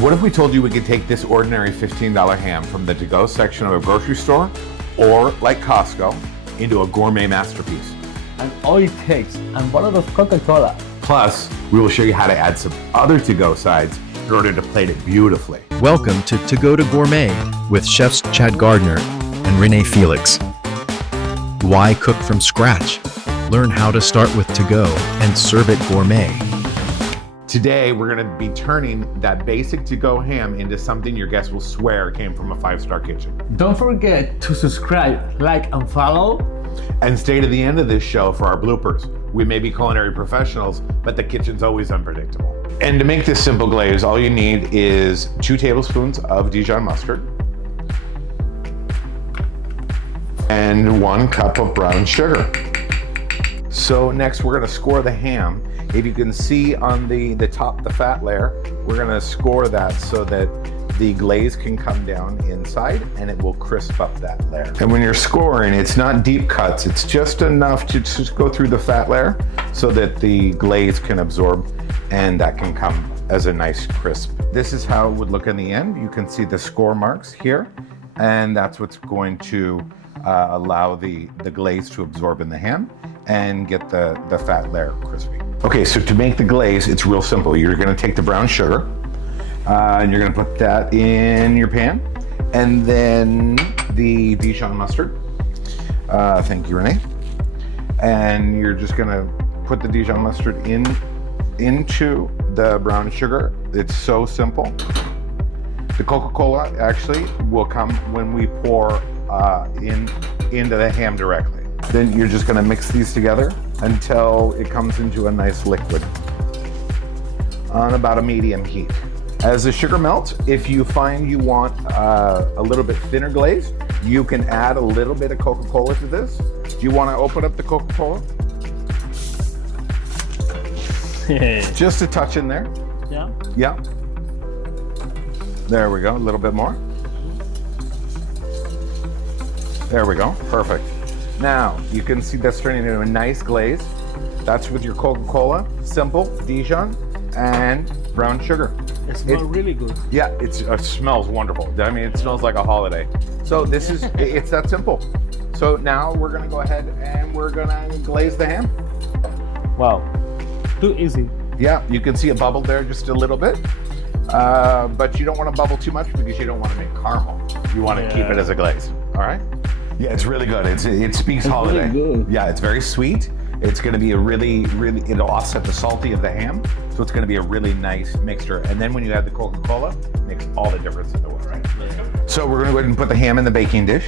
What if we told you we could take this ordinary $15 ham from the to-go section of a grocery store or, like Costco, into a gourmet masterpiece? And all it takes, and bottle of Coca-Cola. Plus, we will show you how to add some other to-go sides in order to plate it beautifully. Welcome to Go to Gourmet with chefs Chad Gardner and Rene Felix. Why cook from scratch? Learn how to start with to-go and serve it gourmet. Today, we're going to be turning that basic to-go ham into something your guests will swear came from a five-star kitchen. Don't forget to subscribe, like, and follow. And stay to the end of this show for our bloopers. We may be culinary professionals, but the kitchen's always unpredictable. And to make this simple glaze, all you need is 2 tablespoons of Dijon mustard and 1 cup of brown sugar. So next we're gonna score the ham. If you can see on the top, the fat layer, we're gonna score that so that the glaze can come down inside and it will crisp up that layer. And when you're scoring, it's not deep cuts, it's just enough to just go through the fat layer so that the glaze can absorb and that can come as a nice crisp. This is how it would look in the end. You can see the score marks here, and that's what's going to allow the glaze to absorb in the ham and get the fat layer crispy. Okay, so to make the glaze, it's real simple. You're gonna take the brown sugar, and you're gonna put that in your pan, and then the Dijon mustard. Thank you, Renee. And you're just gonna put the Dijon mustard into the brown sugar. It's so simple. The Coca-Cola actually will come when we pour into the ham directly. Then you're just gonna mix these together until it comes into a nice liquid on about a medium heat. As the sugar melts, if you find you want a little bit thinner glaze, you can add a little bit of Coca-Cola to this. Do you want to open up the Coca-Cola? Just a touch in there. Yeah. Yeah. There we go, a little bit more. There we go, perfect. Now, you can see that's turning into a nice glaze. That's with your Coca-Cola, simple, Dijon, and brown sugar. It smells really good. Yeah, it smells wonderful. I mean, it smells like a holiday. So this is, it's that simple. So now we're gonna go ahead and we're gonna glaze the ham. Wow, too easy. Yeah, you can see it bubbled there just a little bit. But you don't wanna bubble too much because you don't wanna make caramel. You wanna keep it as a glaze, all right? Yeah, it's really good. It speaks holiday. Really good. Yeah, it's very sweet. It's gonna be a really, it'll offset the salty of the ham. So it's gonna be a really nice mixture. And then when you add the Coca-Cola, it makes all the difference in the world, right? So we're gonna go ahead and put the ham in the baking dish.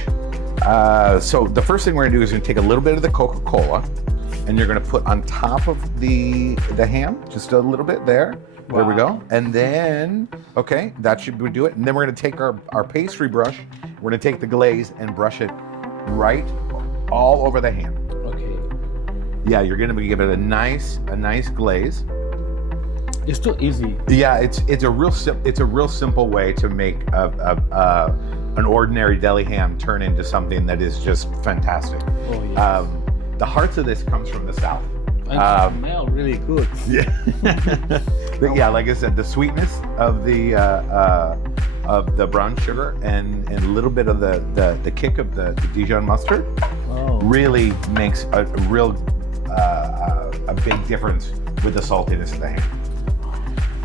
So the first thing we're gonna do is we're gonna take a little bit of the Coca-Cola and you're gonna put on top of the ham, just a little bit there. Wow. There we go. And then, okay, that should do it. And then we're gonna take our pastry brush, we're gonna take the glaze and brush it right all over the ham. Okay. Yeah, you're gonna give it a nice glaze. It's too easy. Yeah, it's a real simple way to make an ordinary deli ham turn into something that is just fantastic. Oh, yes. The hearts of this comes from the south. It smells really good. Yeah, but yeah, like I said, the sweetness of the brown sugar and a little bit of the kick of the Dijon mustard really makes a big difference with the saltiness of the ham.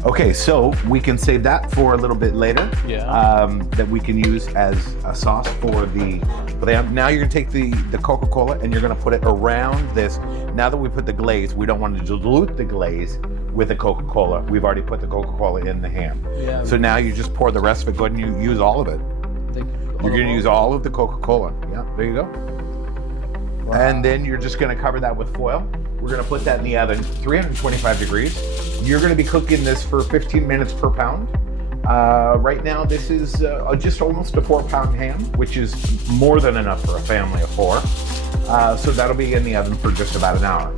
Okay, so we can save that for a little bit later. Yeah. That we can use as a sauce for the ham. Now you're gonna take the Coca-Cola and you're gonna put it around this. Now that we put the glaze, we don't want to dilute the glaze with the Coca-Cola. We've already put the Coca-Cola in the ham. Yeah. So now you just pour the rest of it. Go ahead and use all of it. You're gonna use all of the Coca-Cola. Yeah, there you go. Wow. And then you're just gonna cover that with foil. We're gonna put that in the oven, 325 degrees. You're gonna be cooking this for 15 minutes per pound. Right now, this is just almost a 4-pound ham, which is more than enough for a family of 4. So that'll be in the oven for just about an hour.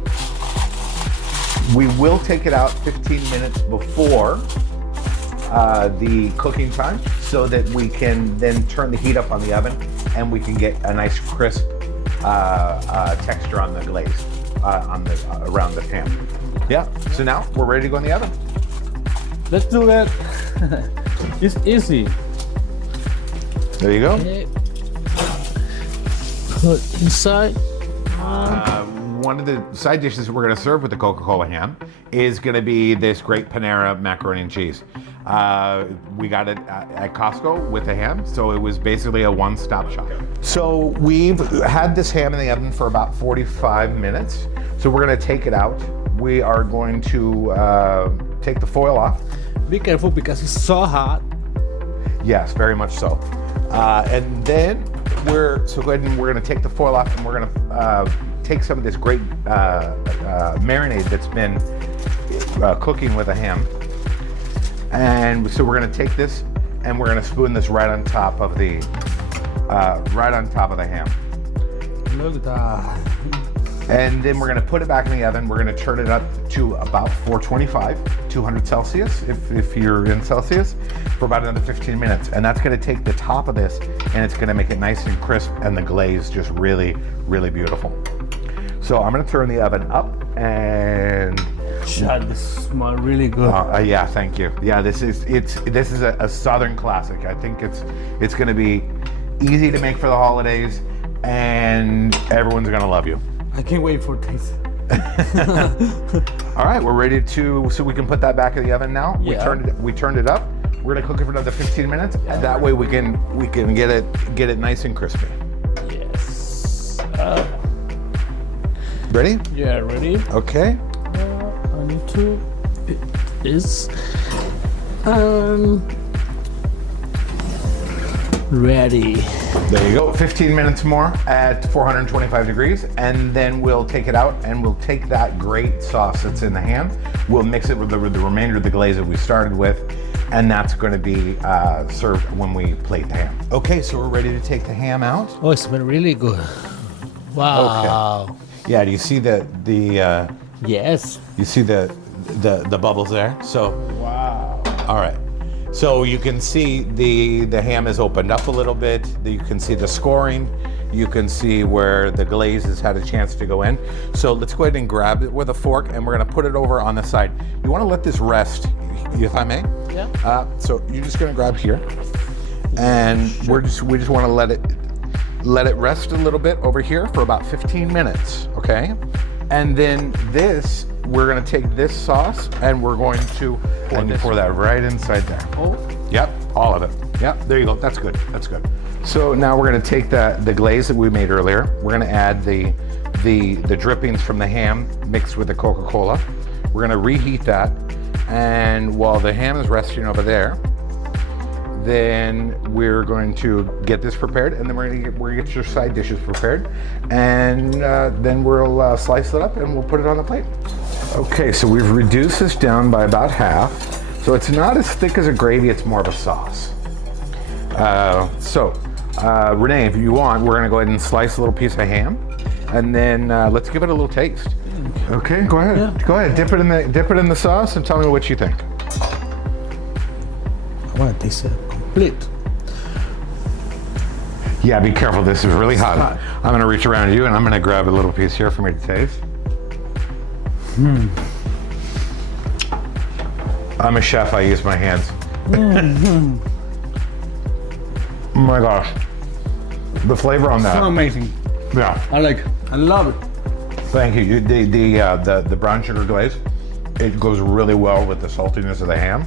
We will take it out 15 minutes before the cooking time so that we can then turn the heat up on the oven and we can get a nice crisp texture on the glaze around the ham. Yeah, so now we're ready to go in the oven. Let's do it. It's easy. There you go. Okay. Put inside. One of the side dishes we're going to serve with the Coca-Cola ham is going to be this great Panera macaroni and cheese. We got it at Costco with the ham, so it was basically a one-stop shop. So we've had this ham in the oven for about 45 minutes. So we're going to take it out. We are going to take the foil off. Be careful because it's so hot. Yes, very much so. And then we're going to take the foil off, and we're going to take some of this great marinade that's been cooking with the ham. And so we're going to take this and we're going to spoon this right on top of the ham. Look at that. And then we're going to put it back in the oven. We're going to turn it up to about 425, 200 Celsius, if you're in Celsius, for about another 15 minutes. And that's going to take the top of this and it's going to make it nice and crisp and the glaze just really, really beautiful. So I'm going to turn the oven up and... Chad, this smells really good. Yeah, thank you. Yeah, this is a Southern classic. I think it's going to be easy to make for the holidays and everyone's going to love you. I can't wait for taste. All right, we're ready so we can put that back in the oven now. Yeah. We turned it up. We're gonna cook it for another 15 minutes. And that way we can get it nice and crispy. Yes. Ready? Yeah, ready? Okay. I need to put this. Ready. There you go. 15 minutes more at 425 degrees, and then we'll take it out and we'll take that great sauce that's in the ham. We'll mix it with the remainder of the glaze that we started with, and that's going to be served when we plate the ham. Okay, so we're ready to take the ham out. Oh, it smells really good. Wow. Okay. Yeah. Do you see the Yes. You see the bubbles there? So. Wow. All right. So you can see the ham is opened up a little bit. You can see the scoring. You can see where the glaze has had a chance to go in. So let's go ahead and grab it with a fork and we're gonna put it over on the side. You wanna let this rest, if I may? Yeah. So you're just gonna grab here and we just wanna let it rest a little bit over here for about 15 minutes, okay? And then we're gonna take this sauce and we're going to pour that right inside there. Oh. Yep, all of it. Yep, there you go. That's good. That's good. So now we're gonna take the glaze that we made earlier. We're gonna add the drippings from the ham mixed with the Coca-Cola. We're gonna reheat that, and while the ham is resting over there, then we're going to get this prepared, and then we're gonna get your side dishes prepared, and then we'll slice it up and we'll put it on the plate. Okay, so we've reduced this down by about half. So it's not as thick as a gravy, it's more of a sauce. Renee, if you want, we're gonna go ahead and slice a little piece of ham, and then let's give it a little taste. Okay, go ahead. Yeah. Go ahead, dip it in the sauce and tell me what you think. I want to taste it complete. Yeah, be careful, this is really hot. I'm gonna reach around you and I'm gonna grab a little piece here for me to taste. I'm a chef, I use my hands. Oh my gosh. The flavor on that. So amazing. Yeah. I love it. Thank you. The brown sugar glaze, it goes really well with the saltiness of the ham.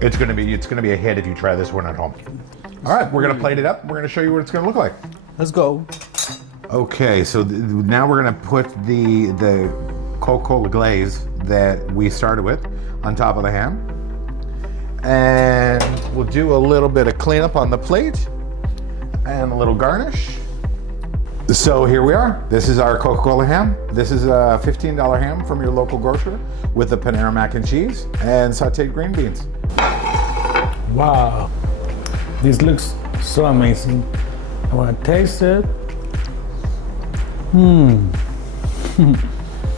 It's gonna be a hit if you try this one at home. All right, we're gonna plate it up. We're gonna show you what it's gonna look like. Let's go. Okay, so now we're gonna put the Coca-Cola glaze that we started with on top of the ham. And we'll do a little bit of cleanup on the plate and a little garnish. So here we are. This is our Coca-Cola ham. This is a $15 ham from your local grocer with the Panera mac and cheese and sauteed green beans. Wow. This looks so amazing. I want to taste it.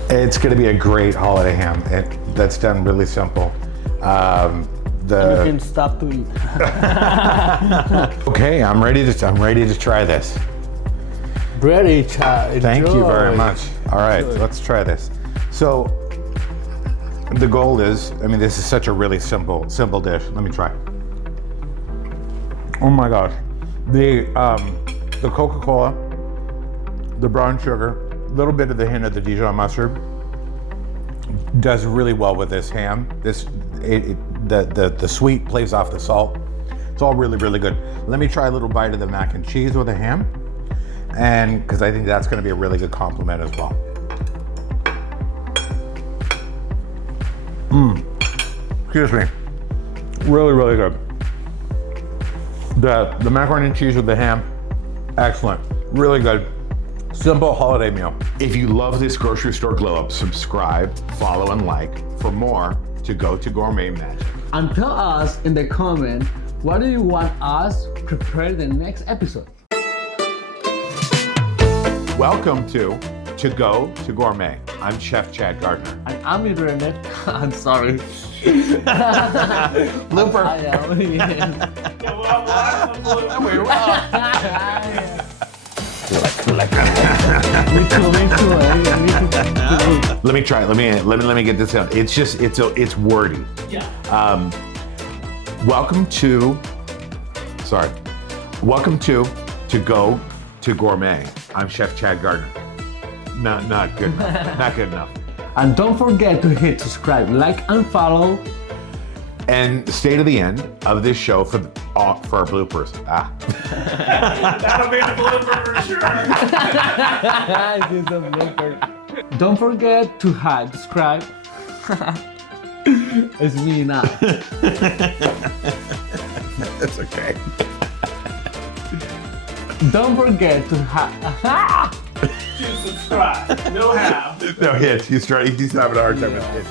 It's going to be a great holiday ham. That's done really simple. You can stop to eat. Okay, I'm ready to try this. Ready, child. Thank you very much. All right, let's try this. So the goal is, this is such a really simple dish. Let me try. Oh my gosh. The Coca-Cola, the brown sugar, a little bit of the hint of the Dijon mustard does really well with this ham. The sweet plays off the salt. It's all really, really good. Let me try a little bite of the mac and cheese with the ham, and because I think that's going to be a really good compliment as well. Excuse me. Really, really good. The macaroni and cheese with the ham, excellent. Really good. Simple holiday meal. If you love this grocery store glow up, subscribe, follow, and like for more to go to Gourmet Magic. And tell us in the comment, what do you want us to prepare the next episode? Welcome to Go to Gourmet. I'm Chef Chad Gardner. And I'm Rene. I'm sorry. Blooper. I am. Let me try it. Let me get this out. It's wordy. Yeah. Welcome to Go to Gourmet. I'm Chef Chad Gardner. Not good enough. Not good enough. And don't forget to hit subscribe, like, and follow. And stay to the end of this show for our bloopers. That'll be a blooper for sure. Don't forget to subscribe. It's me now. That's okay. Don't forget to To subscribe. No how. No hits. He's having a hard time with hits.